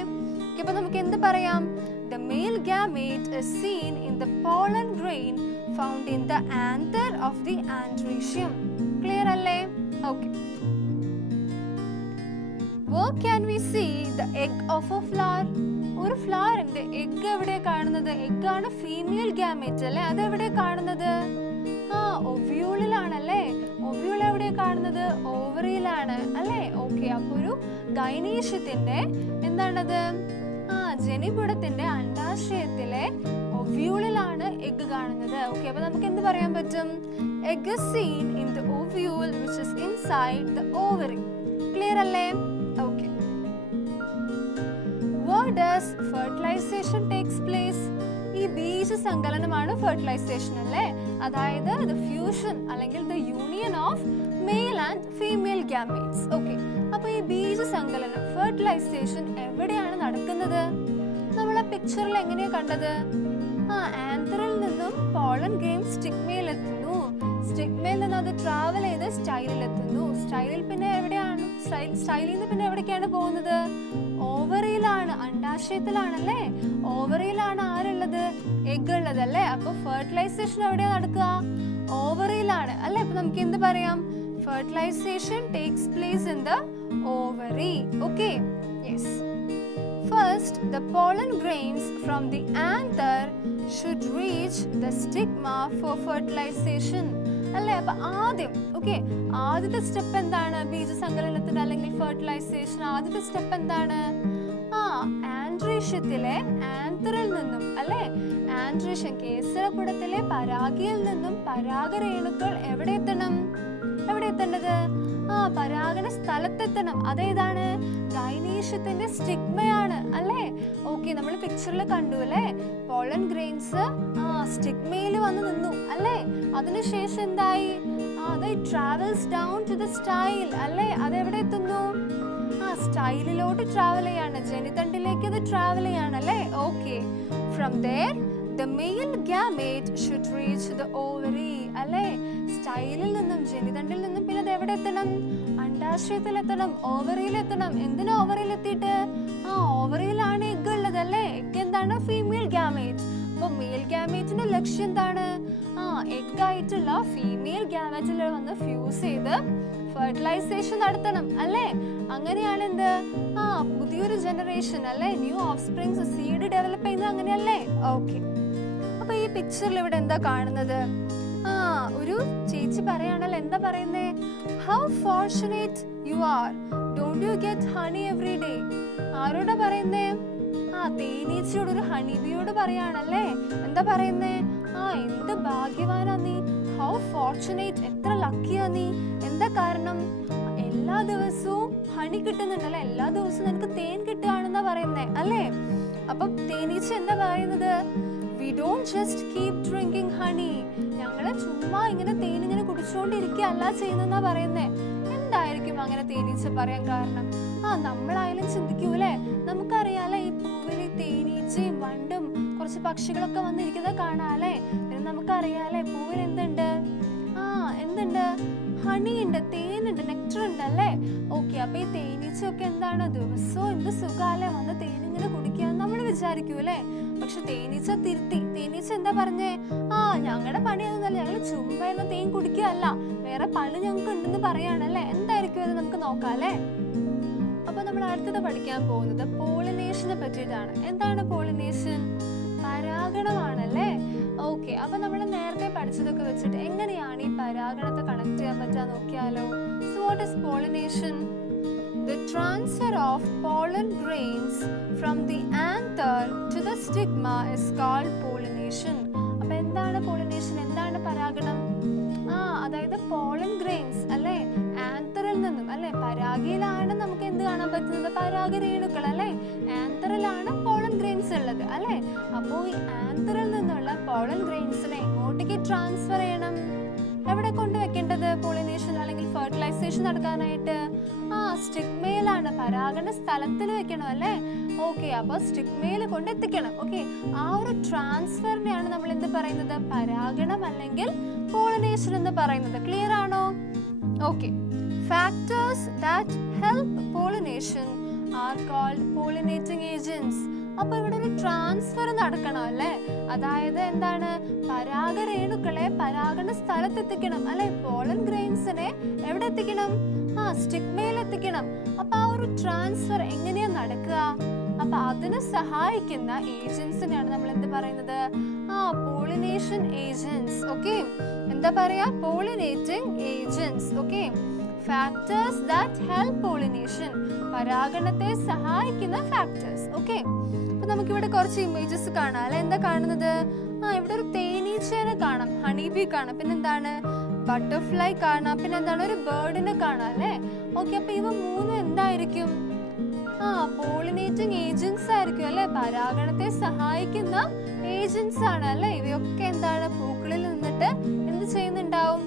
ഇപ്പൊ നമുക്ക് എന്ത് പറയാം? The male gamete is seen in the pollen grain found in the anther of the androecium. Clear അല്ലേ? Okay. Where can we see the egg of a flower? ഒരു ഫ്ലവറിന്റെ egg എവിടെ കാണുന്നത്? എഗ് ആണ് ഫീമെയിൽ ഗാമേറ്റ് അല്ലേ, അത് എവിടെ കാണുന്നത്? ഒവ്യൂളിലാണല്ലേ. Ovule എവിടെ കാണുന്നത്? ഓവറിയിലാണ് അല്ലേ. ഓക്കെ, അപ്പൊ ഒരു ഗൈനീഷ്യത്തിന്റെ എന്താണത്? ജനിപുടത്തിന്റെ അണ്ഡാശയത്തിലെ ഒവ്യൂളിലാണ് എഗ് കാണുന്നത്. ഓക്കെ, അപ്പൊ നമുക്ക് എന്ത് പറയാൻ പറ്റും? Egg is seen in the ovule which is inside the ovary. Clear അല്ലേ? Okay. Where does fertilization takes place? ഈ ബീജസങ്കലനമാണ് ഫെർട്ടിലൈസേഷൻ അല്ലേ, അതായത് the fusion അല്ലെങ്കിൽ the union of male and female gametes. Okay, അപ്പൊ ഈ ബീജസങ്കലനം ഫെർട്ടിലൈസേഷൻ എവിടെയാണ് നടക്കുന്നത്? നമ്മൾ ആ പിക്ചറിൽ എങ്ങനെയാ കണ്ടത്? ആന്തറിൽ നിന്നും പോളൻ ഗ്രെയിൻ സ്റ്റിഗ്മയിൽ എത്തുന്നു, സ്റ്റിഗ്മയിൽ നിന്ന് അത് ട്രാവൽ ചെയ്ത് സ്റ്റൈലിൽ എത്തുന്നു, സ്റ്റൈലിൽ പിന്നെ എവിടെയാണ്? സ്റ്റൈലിൽ നിന്ന് പിന്നെ എവിടേക്കാണ് പോകുന്നത്? ഓവറിയിലാണ്, അണ്ഡാശയത്തിലാണല്ലേ. ഓവറിയിലാണ് ആരുള്ളത്? എഗ് ഉള്ളത് അല്ലേ. അപ്പൊ ഫെർട്ടിലൈസേഷൻ എവിടെയാ നടക്കുക? ഓവറിയിലാണ് അല്ലേ. അപ്പൊ നമുക്ക് എന്ത് പറയാം? Fertilization takes place in the ovary. Okay, yes. First, the pollen grains from the anther should reach the stigma for fertilization. അല്ലേ, അപ്പൊ ആദ്യം ആദ്യത്തെ സ്റ്റെപ്പ് എന്താണ്? ബീജസങ്കലനത്തിന്റെ അല്ലെങ്കിൽ ഫെർട്ടിലൈസേഷൻ ആദ്യത്തെ സ്റ്റെപ്പ് എന്താണ്? ആൻഡ്രീഷ്യത്തിലെ ആന്തറിൽ നിന്നും അല്ലേ, ആൻഡ്രീഷ്യം കേസരപുടത്തിലെ പരാഗിയിൽ നിന്നും പരാഗരേണുക്കൾ എവിടെ എത്തണം? എവിടെ എത്തേണ്ടത്? പരാഗണ സ്ഥലത്തെത്തണം. അതേതാണ്? ഗൈനീഷ്യത്തിന്റെ സ്റ്റിഗ്മയാണ് അല്ലേ. ഓക്കെ, നമ്മൾ പിക്ചറിൽ കണ്ടു അല്ലേ, പോളൻ ഗ്രെയിൻസ് സ്റ്റിഗ്മയിൽ വന്ന് നിന്നു അല്ലേ. അതിനുശേഷം എന്തായി? അത് travels down to the style അല്ലേ. അതെവിടെ എത്തുന്നു? സ്റ്റൈലിലോട്ട് ട്രാവൽ ചെയ്യാണ്, ജനിതണ്ടിലേക്ക് അത് ട്രാവൽ ചെയ്യാണ് അല്ലേ. Okay, from there the male gamete should reach the ovary അല്ലേ. സ്റ്റൈലിൽ നിന്നും ജനിതണ്ടിൽ നിന്നും പിന്നെ അത് എവിടെ എത്തണം? അണ്ഡാശയത്തിൽ എത്തണം, ഓവറിയിൽ എത്തണം. എന്തിനാ ഓവറിയിൽ എത്തിയിട്ട്? ഓവറിയിലാണ് എഗ് ഉള്ളത് അല്ലേ. എഗ് എന്താണ്? Female gamete. അപ്പൊ മെയിൽ ഗാമേറ്റിന്റെ ലക്ഷ്യം എന്താണ്? എഗ് ആയിട്ടുള്ള ഫീമെയിൽ ഗാമേറ്റിൽ വന്ന് ഫ്യൂസ് ചെയ്ത് ഫെർട്ടിലൈസേഷൻ നടത്തണം അല്ലേ. അങ്ങനെയാണ് എന്ത്? പുതിയൊരു ജനറേഷൻ അല്ലേ, new of springs, seed develop ചെയ്യുന്നത് അങ്ങനെയല്ലേ. ഓക്കെ, അപ്പൊ ഈ പിക്ചറിൽ ഇവിടെ എന്താ കാണുന്നത്? ഒരു ചേച്ചി പറയാണല്ലോ, എന്താ പറയുന്നേ? How fortunate you are, don't you get honey every day. ആരോടാ പറയുന്നേ? തേനീച്ചയോട്, ഒരു ഹണിബിയോട് പറയാണല്ലേ. എന്താ പറയുന്നേ? എന്ത് ഭാഗ്യവാനാ നീ, ഹൗ ഫോർച്ചുനേറ്റ്, എത്ര ലക്കിയാ നീ. എന്താ കാരണം? എല്ലാ ദിവസവും ഹണി കിട്ടുന്നുണ്ടല്ലേ, എല്ലാ ദിവസവും നിനക്ക് തേൻ കിട്ടുകയാണെന്നാ പറയുന്നേ അല്ലേ. അപ്പൊ തേനീച്ച എന്താ പറയുന്നത്? We don't just keep drinking honey, ഞങ്ങള് ചുമ്മാ ഇങ്ങനെ തേൻ ഇങ്ങനെ കുടിച്ചുകൊണ്ടിരിക്കുകയല്ല ചെയ്യുന്നെന്നാ പറയുന്നേ. എന്തായിരിക്കും അങ്ങനെ തേനീച്ച പറയാൻ കാരണം? നമ്മളായാലും ചിന്തിക്കൂലേ, നമുക്കറിയാലേ ഈ പൂവില് തേനീച്ചയും വണ്ടും കുറച്ച് പക്ഷികളൊക്കെ വന്നിരിക്കുന്നത് കാണാല്ലേ. പിന്നെ നമുക്കറിയാലേ പൂവിൽ എന്തുണ്ട്? എന്തുണ്ട്? ഹണി ഉണ്ട്, തേനുണ്ട് ഉണ്ട്, നെക്ടർ ഉണ്ട് അല്ലേ. ഓക്കെ, അപ്പൊ ഈ തേനീച്ചയൊക്കെ എന്താണ് ദിവസവും എന്ത് സുഖാലേ വന്ന് തേനിങ്ങനെ കുടിക്കാന്ന് നമ്മൾ വിചാരിക്കൂ അല്ലേ. പക്ഷെ തേനീച്ച തിരുത്തി. തേനീച്ച എന്താ പറഞ്ഞേ? ഞങ്ങളുടെ പണിയൊന്നുമല്ല, ഞങ്ങൾ ചുമ്മാ തേൻ കുടിക്കുകയല്ല, വേറെ പണി ഞങ്ങൾക്ക് ഉണ്ടെന്ന് പറയാണല്ലേ. എന്തായിരിക്കും അത് നമുക്ക് നോക്കാം അല്ലേ. അപ്പൊ നമ്മൾ അടുത്തത് പഠിക്കാൻ പോകുന്നത് പോളിനേഷനെ പറ്റിയിട്ടാണ്. എന്താണ് പോളിനേഷൻ? പരാഗണമാണല്ലേ. ഓക്കെ, അപ്പൊ നമ്മൾ നേരത്തെ പഠിച്ചതൊക്കെ വെച്ചിട്ട് എങ്ങനെയാണ് ഈ പരാഗണത്തെ കണക്ട് ചെയ്യാൻ പറ്റാ നോക്കിയാലോ. So what is pollination? The transfer of pollen grains from the anther to the stigma is called pollination. അപ്പൊ എന്താണ് പോളിനേഷൻ? എന്താണ് പരാഗണം? അതായത് പോളൻ ഗ്രെയിൻസ് അല്ലെ, ആന്തറിൽ നിന്നും അല്ലെ, പരാഗയിലാണ് നമുക്ക് എന്ത് കാണാൻ പറ്റുന്നത്? പരാഗരേണുക്കൾ അല്ലെ. ആന്തറിലാണ് പോളൻ ഗ്രെയിൻസ് ഉള്ളത് അല്ലെ. അപ്പോ ഈ ആന്തറിൽ നിന്നുള്ള പോളൻ ഗ്രെയിൻസിനെ എങ്ങോട്ടേക്ക് ട്രാൻസ്ഫർ ചെയ്യണം? എവിടെ കൊണ്ടുവെക്കേണ്ടത് പോളിനേഷൻ അല്ലെങ്കിൽ ഫെർട്ടിലൈസേഷൻ നടക്കാനായിട്ട്? സ്റ്റിഗ്മയിലാണ്, പരാഗണ സ്ഥലത്തിൽ വെക്കണം അല്ലേ. ഓക്കെ, അപ്പൊ സ്റ്റിഗ്മയിൽ കൊണ്ടെത്തിക്കണം. ഓക്കെ, ആ ഒരു ട്രാൻസ്ഫറിനെയാണ് നമ്മൾ എന്ത് പറയുന്നത്? പരാഗണം അല്ലെങ്കിൽ പോളിനേഷൻ എന്ന് പറയുന്നത്. ക്ലിയർ ആണോ? Okay, factors that help pollination are called pollinating agents. അപ്പൊ ഇവിടെ ഒരു ട്രാൻസ്ഫർ നടക്കണം അല്ലെ. അതായത് എന്താണ്? പരാഗരേണുക്കളെ പരാഗണ സ്ഥലത്തെത്തിക്കണം അല്ലെ. പോളൻ ഗ്രെയിൻസിനെ എവിടെ എത്തിക്കണം? സ്റ്റിഗ്മയിൽ എത്തിക്കണം. അപ്പൊ ആ ഒരു ട്രാൻസ്ഫർ എങ്ങനെയാ നടക്കുക? അപ്പൊ അതിന് സഹായിക്കുന്ന ഏജൻസിനെയാണ് നമ്മൾ എന്ത് പറയുന്നത്? Pollination agents. ഓക്കെ, എന്താ പറയാ? Pollinating agents. Okay, factors that help pollination, പരാഗണത്തെ സഹായിക്കുന്ന ഫാക്ടേഴ്സ്. ഓക്കെ, അപ്പൊ നമുക്കിവിടെ കുറച്ച് ഇമേജസ് കാണാം അല്ലെ. എന്താ കാണുന്നത്? ഇവിടെ ഒരു തേനീച്ചേനെ കാണാം, ഹണി ബീ കാണാം, പിന്നെന്താണ് ബട്ടർഫ്ലൈ കാണാം, പിന്നെന്താണ് ഒരു ബേർഡിനെ കാണാം അല്ലെ. ഓക്കെ, അപ്പൊ ഇവ മൂന്നും എന്തായിരിക്കും? പോളിനേറ്റിംഗ് ഏജൻസ് ആയിരിക്കും അല്ലെ. പരാഗണത്തെ സഹായിക്കുന്ന ഏജൻസ് ആണ് അല്ലെ. ഇവയൊക്കെ എന്താണ്? പൂക്കളിൽ നിന്നിട്ട് എന്ത് ചെയ്യുന്നുണ്ടാവും?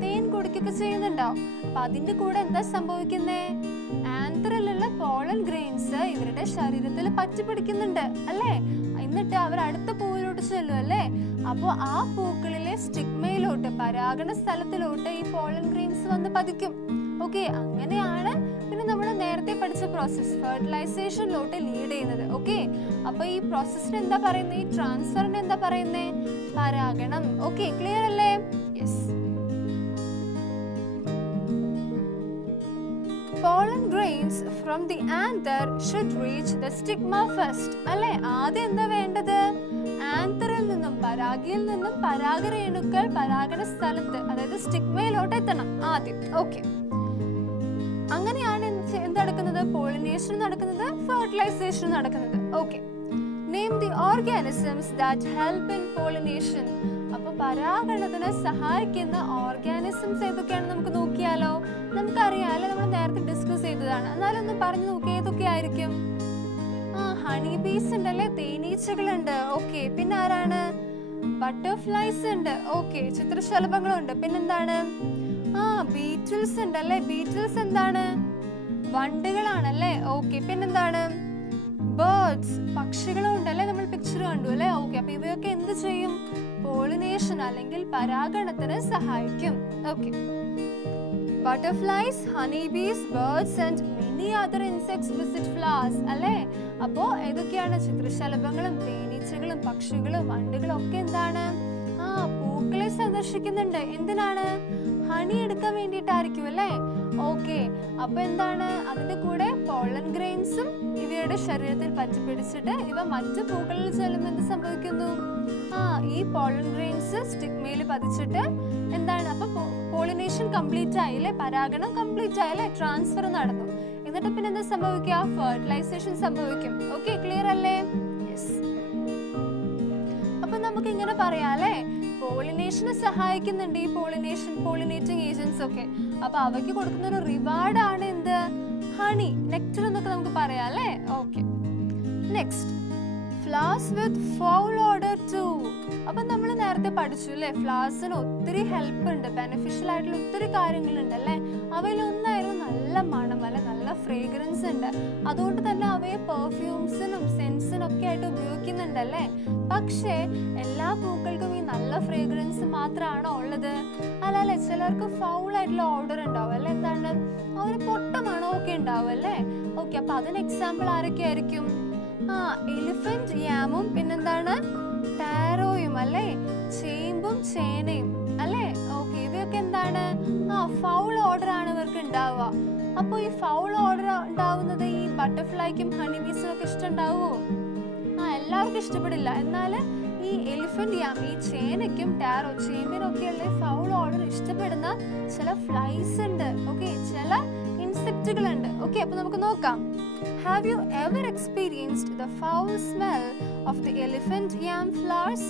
തേൻ കുടിക്കൊക്കെ ചെയ്യുന്നുണ്ടാവും. അപ്പൊ അതിന്റെ കൂടെ എന്താ സംഭവിക്കുന്നേ? ആന്തറിലുള്ള പോളൻ ഗ്രെയിൻസ് ഇവരുടെ ശരീരത്തിൽ പറ്റിപ്പിടിക്കുന്നുണ്ട് അല്ലേ. എന്നിട്ട് അവർ അടുത്ത പൂവിലോട്ട് ചെല്ലും അല്ലേ. അപ്പോൾ ആ പൂക്കളിലെ സ്റ്റിഗ്മയിലോട്ട്, പരാഗണ സ്ഥലത്തിലോട്ട് ഈ പോളൻ ഗ്രെയിൻസ് വന്ന് പതിക്കും. ഓക്കെ, അങ്ങനെയാണ് പിന്നെ നമ്മൾ നേരത്തെ പഠിച്ച പ്രോസസ് ഫെർട്ടിലൈസേഷനിലോട്ട് ലീഡ് ചെയ്യുന്നത്. ഓക്കെ, അപ്പൊ ഈ പ്രോസസ്സിന് എന്താ പറയുന്നത്? ഈ ട്രാൻസ്ഫറിന് എന്താ പറയുന്നത്? പരാഗണം. ഓക്കെ, ക്ലിയർ അല്ലേ? Yes. Pollen grains from the anther should reach the stigma first. അല്ലേ, ആദ്യം എന്താ വേണ്ടത്? ആന്തറിൽ നിന്നും പരാഗിയിൽ നിന്നും പരാഗരേണുക്കൾ പരാഗണ സ്ഥലത്ത്, അതായത് സ്റ്റിഗ്മയിലോട്ട് എത്തണം ആദ്യം. ഓക്കെ, അങ്ങനെയാണ് എന്ത് നടക്കുന്നത്? പോളിനേഷൻ നടക്കുന്നത്, ഫെർട്ടിലൈസേഷൻ നടക്കുന്നത്. Okay, name the organisms that help in pollination. അപ്പൊ പരാഗണത്തിന് സഹായിക്കുന്ന ഓർഗാനിസംസ് ഏതൊക്കെയാണ് നമുക്ക് നോക്കിയാലോ. നമുക്കറിയാലോ, നമ്മൾ നേരത്തെ ഡിസ്കസ് ചെയ്തതാണ്. എന്നാലും ഒന്ന് പറഞ്ഞു നോക്കി, ഏതൊക്കെ ആയിരിക്കും? ഹണി ബീസ് ഉണ്ട് അല്ലെ, തേനീച്ചകളുണ്ട്. ഓക്കെ, പിന്നെ ആരാണ്? ബട്ടർഫ്ലൈസ് ഉണ്ട്. ഓക്കെ, ചിത്രശലഭങ്ങളുണ്ട്. പിന്നെന്താണ്? ബീറ്റിൽസ് ഉണ്ട് അല്ലെ. ബീറ്റിൽസ് എന്താണ്? വണ്ടുകളാണല്ലേ. ഓക്കെ, പിന്നെന്താണ്? ബേർഡ്സ്, പക്ഷികളും ഉണ്ടല്ലേ, നമ്മൾ പിക്ചർ കണ്ടു അല്ലെ. ഓക്കെ, അപ്പൊ ഇവയൊക്കെ എന്ത് ചെയ്യും? പോളിനേഷൻ അല്ലെങ്കിൽ പരാഗണത്തിന് സഹായിക്കും. Okay, butterflies, honey Bs, birds and many other insects visit flowers അല്ലേ. അപ്പോ ഏതൊക്കെയാണ്? ചിത്രശലഭങ്ങളും തേനീച്ചകളും പക്ഷികളും വണ്ടുകളും ഒക്കെ എന്താണ്? പൂക്കളെ സന്ദർശിക്കുന്നുണ്ട്. എന്തിനാണ്? ഹണി എടുക്കാൻ വേണ്ടിയിട്ടായിരിക്കും അല്ലേ. ഓക്കെ, അപ്പൊ എന്താണ്? അതിന്റെ കൂടെ പോളൻ ഗ്രെയിൻസും ഇവയുടെ ശരീരത്തിൽ പറ്റിപ്പിടിച്ചിട്ട് ഇവ മറ്റു പൂക്കളിൽ ചെല്ലുമ്പോൾ എന്ത് സംഭവിക്കുന്നു? ഈ പോളൻ ഗ്രെയിൻസ് സ്റ്റിഗ്മയിൽ പതിച്ചിട്ട് എന്താണ്? അപ്പൊ പോളിനേഷൻ കംപ്ലീറ്റ് ആയില്ലേ, പരാഗണം കംപ്ലീറ്റ് ആയില്ലേ, ട്രാൻസ്ഫർ നടന്നു. എന്നിട്ട് പിന്നെ എന്താ സംഭവിക്കുക? ഫെർട്ടിലൈസേഷൻ സംഭവിക്കും. ഓക്കെ, ക്ലിയർ അല്ലേ? യെസ്. അപ്പൊ നമുക്ക് ഇങ്ങനെ പറയാം അല്ലേ, പോളിനേഷന് സഹായിക്കുന്നുണ്ട് ഈ പോളിനേറ്റിംഗ് ഏജൻസ് ഒക്കെ. അപ്പൊ അവയ്ക്ക് കൊടുക്കുന്ന ഒരു റിവാർഡ് ആണ് എന്ത്? ഹണി, നെക്ടർ എന്നൊക്കെ നമുക്ക് പറയാം അല്ലേ. Okay, next, flowers with foul odour too. അപ്പൊ നമ്മൾ നേരത്തെ പഠിച്ചു അല്ലേ, ഫ്ലവേഴ്സിന് ഒത്തിരി ഹെൽപ്പ് ഉണ്ട്, ബെനിഫിഷ്യൽ ആയിട്ടുള്ള ഒത്തിരി കാര്യങ്ങളുണ്ട് അല്ലേ. അവയിൽ ഒന്നായിരുന്നു നല്ല മണം അല്ലെ, നല്ല ഫ്രേഗ്രൻസ് ഉണ്ട്. അതുകൊണ്ട് തന്നെ അവയെ പെർഫ്യൂംസിനും സെൻസിനും ഒക്കെ ആയിട്ട് ഉപയോഗിക്കുന്നുണ്ടല്ലേ. പക്ഷേ എല്ലാ പൂക്കൾക്കും ഈ നല്ല ഫ്രേഗ്രൻസ് മാത്രമാണോ ഉള്ളത്? അല്ലല്ലേ, ചിലർക്ക് ഫൗൾ ആയിട്ടുള്ള ഓർഡർ ഉണ്ടാവും അല്ലെ. എന്താണ്, ഒരു പൊട്ട മണമൊക്കെ ഉണ്ടാവും അല്ലേ. ഓക്കെ, അപ്പൊ അതിന് എക്സാമ്പിൾ ആരൊക്കെ ആയിരിക്കും? എലിഫന്റ് യാമും പിന്നെന്താണ് ടാരോയും അല്ലേ, ചേമ്പും ചേനയും അല്ലേ. ഓക്കെ, ഇവയൊക്കെ എന്താണ്, ഫൗൾ ഓർഡർ ആണ് ഇവർക്ക് ഉണ്ടാവുക. അപ്പോൾ ഈ ഫൗൾ ഓർഡർ ഉണ്ടാവുന്നത് ഈ ബട്ടർഫ്ലൈക്കും ഹണി ബീസിനും ഒക്കെ ഇഷ്ടമുണ്ടാവുമോ? എല്ലാവർക്കും ഇഷ്ടപ്പെടില്ല. എന്നാൽ ഈ എലിഫന്റ് യാം, ഈ ചേനയ്ക്കും ടാരോ ചേമ്പിനും ഒക്കെയുള്ള ഫൗൾ ഓർഡർ ഇഷ്ടപ്പെടുന്ന ചില ഫ്ലൈസ് ഉണ്ട്. ഓക്കെ, ചില ഇൻസെക്റ്റുകളുണ്ട്. ഓക്കെ, അപ്പൊ നമുക്ക് നോക്കാം. Have you ever experienced the foul smell of the elephant yam flowers?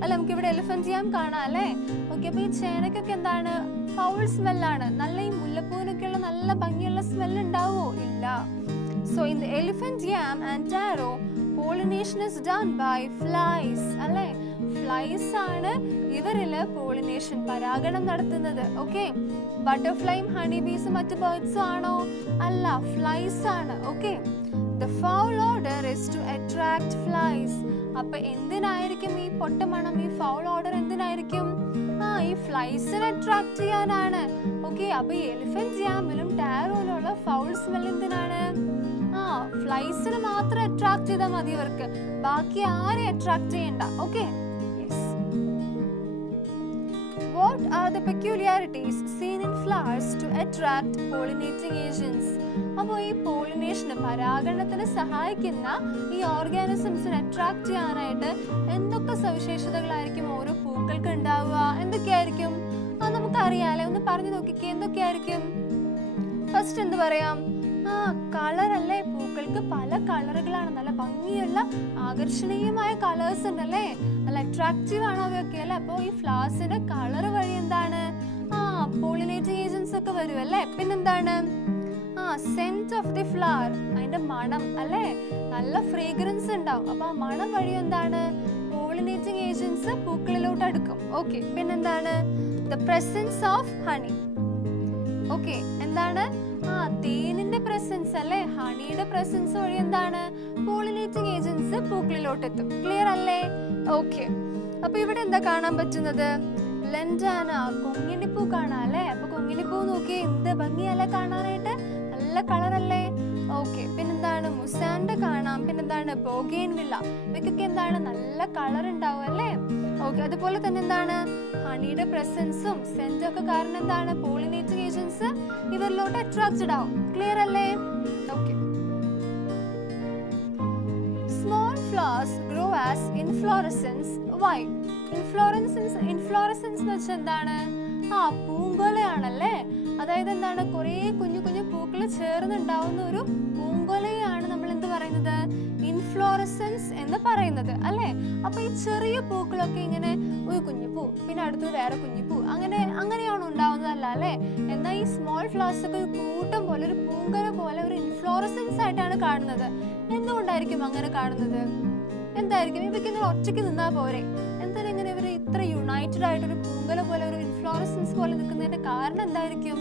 അല്ല, നമുക്ക് ഇവിടെ എലിഫന്റ് യാം കാണാം അല്ലേ. ഓക്കെ, അപ്പൊ ഈ ചേനക്കൊക്കെ എന്താണ്, ഫൗൾ സ്മെല്ലാണ്. നല്ല ഈ മുല്ലപ്പൂവിനൊക്കെയുള്ള നല്ല ഭംഗിയുള്ള സ്മെൽ ഉണ്ടാവോ? ഇല്ല. So in the elephant yam and taro, pollination is done by flies അല്ലേ. ഫ്ലൈസ് ആണ് ഇവരില് പോളിനേഷൻ, പരാഗണം നടത്തുന്നത്. ഓക്കെ, ബട്ടർഫ്ലൈയും ഹണി ബീസും മറ്റു ബേർഡ്സും ആണോ? അല്ല, ഫ്ലൈസ് ആണ്. Okay, the foul order is to attract flies. അപ്പൊ എന്തിനായിരിക്കും ഈ പൊട്ടമണം, ഈ ഫൗൾ ഓർഡർ എന്തിനായിരിക്കും? ഈ ഫ്ലൈസിനെ അട്രാക്ട് ചെയ്യാനാണ്. ഓക്കെ, അപ്പൊ ഈ എലിഫന്റ് യാമിലും ടാരോയിലുള്ള ഫൗൾ സ്മെൽ എന്തിനാണ്? ഫ്ലൈസിനെ മാത്രം അട്രാക്ട് ചെയ്താൽ മതി ഇവർക്ക്, ബാക്കി ആരെ അട്രാക്ട് ചെയ്യണ്ട. Okay, what are the peculiarities seen in flowers to attract pollinating agents? അപ്പോൾ ഈ പോളിനേഷന്, പരാഗണത്തിന് സഹായിക്കുന്ന ഈ ഓർഗാനിസംസിനെ അട്രാക്ട് ചെയ്യാനായിട്ട് എന്തൊക്കെ സവിശേഷതകളായിരിക്കും ഓരോ പൂക്കൾക്ക് ഉണ്ടാവുക? എന്തൊക്കെയായിരിക്കും നമുക്കറിയാലേ, ഒന്ന് പറഞ്ഞു നോക്കിക്കേ. എന്തൊക്കെയായിരിക്കും? ഫസ്റ്റ് എന്ത് പറയാം? കളർ അല്ലേ. പൂക്കൾക്ക് പല കളറുകളാണ്, നല്ല ഭംഗിയുള്ള ആകർഷണീയമായ കളേഴ്സ് ഉണ്ടല്ലേ, നല്ല അട്രാക്റ്റീവ് ആണ് അവയൊക്കെ അല്ലെ. അപ്പോൾ ഈ ഫ്ലവേഴ്സിന്റെ കളർ വഴി എന്താണ്, പോളിനേറ്റിംഗ് ഏജൻസ് ഒക്കെ വരും അല്ലേ. പിന്നെന്താണ്, സെന്റ് ഓഫ് ദി ഫ്ലവർ, അതിന്റെ മണം അല്ലേ, നല്ല ഫ്രേഗ്രൻസ് ഉണ്ടാവും. അപ്പൊ ആ മണം വഴി എന്താണ്, പോളിനേറ്റിംഗ് ഏജൻസ് പൂക്കളിലോട്ട് അടുക്കും. ഓക്കെ, പിന്നെന്താണ്, the presence of honey. Okay, എന്താണ്, തേനിന്റെ പ്രസൻസ് അല്ലേ, ഹണിയുടെ പ്രസൻസ് വഴി എന്താണ്, പോളിനേറ്റിംഗ് ഏജൻസ് പൂക്കളിലോട്ട് എത്തും. ക്ലിയർ അല്ലേ? ഓക്കെ, അപ്പൊ ഇവിടെ എന്താ കാണാൻ പറ്റുന്നത്? ലെൻഡാന, കൊങ്ങിണിപ്പൂ കാണാം അല്ലേ. അപ്പൊ കൊങ്ങിണിപ്പൂ നോക്കിയേ, എന്ത് ഭംഗിയല്ലേ കാണാനായിട്ട്, നല്ല കളർ അല്ലേ. ഓക്കെ, പിന്നെന്താണ്, മുസാൻഡ കാണാം. പിന്നെന്താണ്, ബോഗെയിൻവില്ല. ഇവയ്ക്കൊക്കെ എന്താണ്, നല്ല കളർ ഉണ്ടാവും അല്ലേ. ഓക്കെ, അതുപോലെ തന്നെ എന്താണ്, ഹണിയുടെ പ്രസൻസും സെന്റും ഒക്കെ കാരണം എന്താണ്, പോളിനേറ്റിംഗ് ഏജൻസ് ഇവരിലോട്ട് അട്രാക്റ്റഡ് ആവും. ക്ലിയർ അല്ലേ? Okay, small flowers grow as inflorescence. Why? Inflorescence എന്ന് വെച്ചാൽ എന്താണ്, പൂങ്കൊലയാണല്ലേ. അതായത് എന്താണ്, കുറെ കുഞ്ഞു കുഞ്ഞു പൂക്കൾ ചേർന്നുണ്ടാവുന്ന ഒരു പൂങ്കൊലയാണ് നമ്മൾ എന്ത് പറയുന്നത്, ഇൻഫ്ലോറസൻസ് എന്ന് പറയുന്നത് അല്ലേ. അപ്പൊ ഈ ചെറിയ പൂക്കളൊക്കെ ഇങ്ങനെ ഒരു കുഞ്ഞിപ്പൂ, പിന്നെ അടുത്ത് വേറെ കുഞ്ഞിപ്പൂ, അങ്ങനെയാണ് ഉണ്ടാവുന്നതല്ല അല്ലേ. എന്നാൽ ഈ സ്മോൾ ഫ്ലവേഴ്സ് ഒക്കെ ഒരു കൂട്ടം പോലെ, ഒരു പൂങ്കൊല പോലെ ഒരു ഇൻഫ്ലോറസൻസ് ആയിട്ടാണ് കാണുന്നത്. എന്തുകൊണ്ടായിരിക്കും അങ്ങനെ കാണുന്നത്? എന്തായിരിക്കും? ഇവയ്ക്ക് ഇങ്ങനെ ഒറ്റയ്ക്ക് നിന്നാ പോരെ, എന്താണ് ഇങ്ങനെ ഇവർ ഇത്ര യുണൈറ്റഡ് ആയിട്ട് ഒരു പൂങ്കൊല പോലെ, ഒരു ഇൻഫ്ലോറസൻസ് പോലെ നിൽക്കുന്നതിന്റെ കാരണം എന്തായിരിക്കും?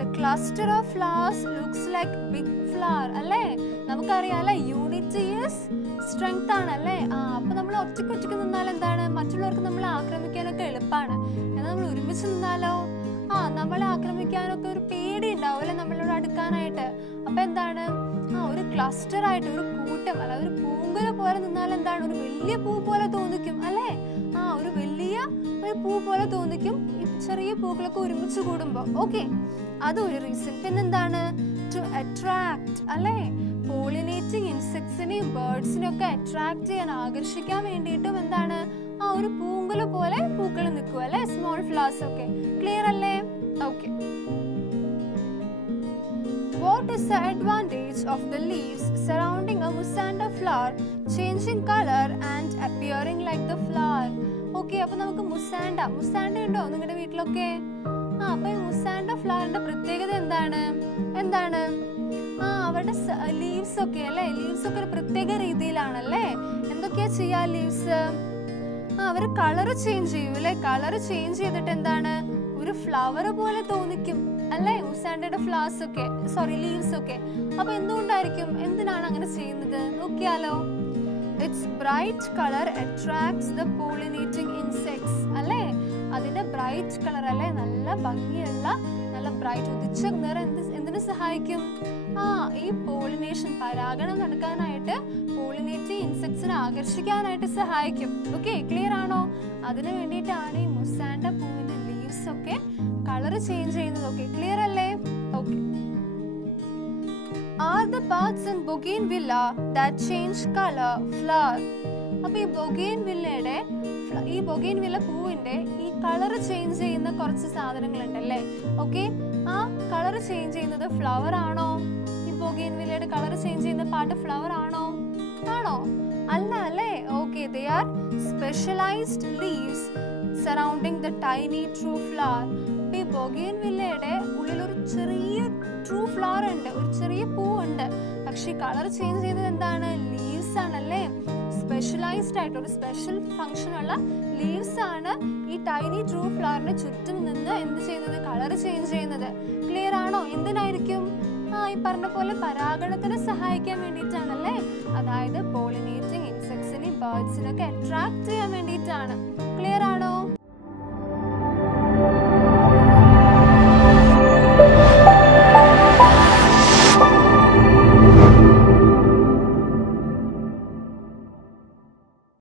The cluster of flowers looks like big flower അല്ലേ. നമുക്കറിയാലേ, യൂണിറ്റി ഈസ് സ്ട്രെങ്ത് ആണല്ലേ. അപ്പൊ നമ്മൾ ഒറ്റയ്ക്ക് നിന്നാൽ എന്താണ്, മറ്റുള്ളവർക്ക് നമ്മളെ ആക്രമിക്കാനൊക്കെ എളുപ്പമാണ്. എന്നാൽ നമ്മൾ ഒരുമിച്ച് നിന്നാലോ, നമ്മളെ ആക്രമിക്കാനൊക്കെ ഒരു പേടി ഉണ്ടാവും അല്ലെ നമ്മളോട് അടുക്കാനായിട്ട്. അപ്പൊ എന്താണ്, ഒരു ക്ലസ്റ്റർ ആയിട്ട്, ഒരു കൂട്ടം അല്ല, ഒരു പൂങ്കൊല പോലെ നിന്നാൽ എന്താണ്, ഒരു വലിയ പൂ പോലെ തോന്നിക്കും അല്ലേ. ഒരു വലിയ ഒരു പൂ പോലെ തോന്നിക്കും ചെറിയ പൂക്കളൊക്കെ ഒരുമിച്ച് കൂടുമ്പോ. ഓക്കെ, അതൊരു റീസൺ. പിന്നെന്താണ്, ടു അട്രാക്ട് അല്ലേ, പോളിനേറ്റിംഗ് ഇൻസെക്ട്സിനെയും ബേർഡ്സിനെയും ഒക്കെ അട്രാക്ട് ചെയ്യാൻ, ആകർഷിക്കാൻ വേണ്ടിയിട്ടും എന്താണ്, ഒരു പൂങ്കൊല പോലെ പൂക്കൾ നിൽക്കുക അല്ലെ, സ്മോൾ ഫ്ലവേഴ്സ് ഒക്കെ. ക്ലിയർ അല്ലേ? Okay, what is the advantage of the leaves surrounding a musanda flower changing color and appearing like the flower? Okay, അപ്പൊ നമുക്ക് മുസാൻഡ ഉണ്ടോ നിങ്ങളുടെ വീട്ടിലൊക്കെ? അപ്പൊ ഈ മുസാൻഡ ഫ്ലവറിന്റെ പ്രത്യേകത എന്താണ്? അവരുടെ ലീവ്സ് ഒക്കെ അല്ലേ, ലീവ്സ് ഒക്കെ ഒരു പ്രത്യേക രീതിയിലാണല്ലേ. എന്തൊക്കെയാ ചെയ്യാ ലീവ്സ്? അവര് കളർ ചേഞ്ച് ചെയ്യും അല്ലെ. കളർ ചേഞ്ച് ചെയ്തിട്ട് എന്താണ്, ഒരു ഫ്ലവർ പോലെ തോന്നിക്കും അല്ലേ? മുസാണ്ടയുടെ ഫ്ലവേഴ്സ് ഒക്കെ, സോറി ലീവ്സ് ഒക്കെ. അപ്പൊ എന്തുകൊണ്ടായിരിക്കും, എന്തിനാണ് അങ്ങനെ ചെയ്യുന്നത് നോക്കിയാലോ? It's bright colour attracts the pollinating insects അല്ലേ? അതിന്റെ ബ്രൈറ്റ് കളർ അല്ലേ, നല്ല ഭംഗിയുള്ള നല്ല ബ്രൈറ്റ് ഉദിച്ച നിറം എന്തിനു സഹായിക്കും? ഈ പോളിനേഷൻ, പരാഗണം നടക്കാനായിട്ട്, പോളിനേറ്റിംഗ് ഇൻസെക്ട്സിനെ ആകർഷിക്കാനായിട്ട് സഹായിക്കും. ഓക്കെ, ക്ലിയർ ആണോ? അതിനു വേണ്ടിയിട്ടാണ് ഈ മുസാണ്ട പൂവിന്റെ ലീവ്സ് ഒക്കെ കളർ ചേഞ്ച് ചെയ്യുന്നത്. ഓക്കെ, ക്ലിയർ അല്ലേ? Okay. Are the parts in bougainvillea that change color flower? അപ്പൊ ഈ ബൊഗെയിൻവില്ല പൂവിന്റെ ഈ കളർ ചേഞ്ച് ചെയ്യുന്ന കുറച്ച് സാധനങ്ങൾ ഉണ്ടല്ലേ? ഓക്കെ, ആ കളർ ചേഞ്ച് ചെയ്യുന്നത് ഫ്ലവർ ആണോ? ഈ ബൊഗെയിൻവില്ലയുടെ കളർ ചേഞ്ച് ചെയ്യുന്ന പാർട്ട് ഫ്ലവർ ആണോ? അല്ല അല്ലേ? Okay, they are specialized leaves surrounding the tiny true flower. ഈ ബൊഗെയിൻവില്ലയുടെ ഉള്ളിൽ ഒരു ചെറിയ ട്രൂ ഫ്ലവർ ഉണ്ട്, ഒരു ചെറിയ പൂവുണ്ട്. പക്ഷെ കളർ ചേഞ്ച് ചെയ്തത് എന്താണ്? ലീവ്സ് ആണല്ലേ? സ്പെഷ്യലൈസ്ഡ് ആയിട്ട് ഒരു സ്പെഷ്യൽ ഫംഗ്ഷൻ ഉള്ള ലീവ്സ് ആണ് ഈ ടൈനി ട്രൂ ഫ്ലവറിന്റെ ചുറ്റും നിന്ന് എന്ത് ചെയ്യുന്നത്? കളർ ചേഞ്ച് ചെയ്യുന്നത്. ക്ലിയർ ആണോ? എന്തിനായിരിക്കും? ഈ പറഞ്ഞ പോലെ പരാഗണത്തിന് സഹായിക്കാൻ വേണ്ടിയിട്ടാണല്ലേ? അതായത് പോളിനേറ്റിംഗ് ഇൻസെക്ട്സിനെയും ബേർഡ്സിനൊക്കെ അട്രാക്ട് ചെയ്യാൻ വേണ്ടിയിട്ടാണ്. ക്ലിയർ ആണോ?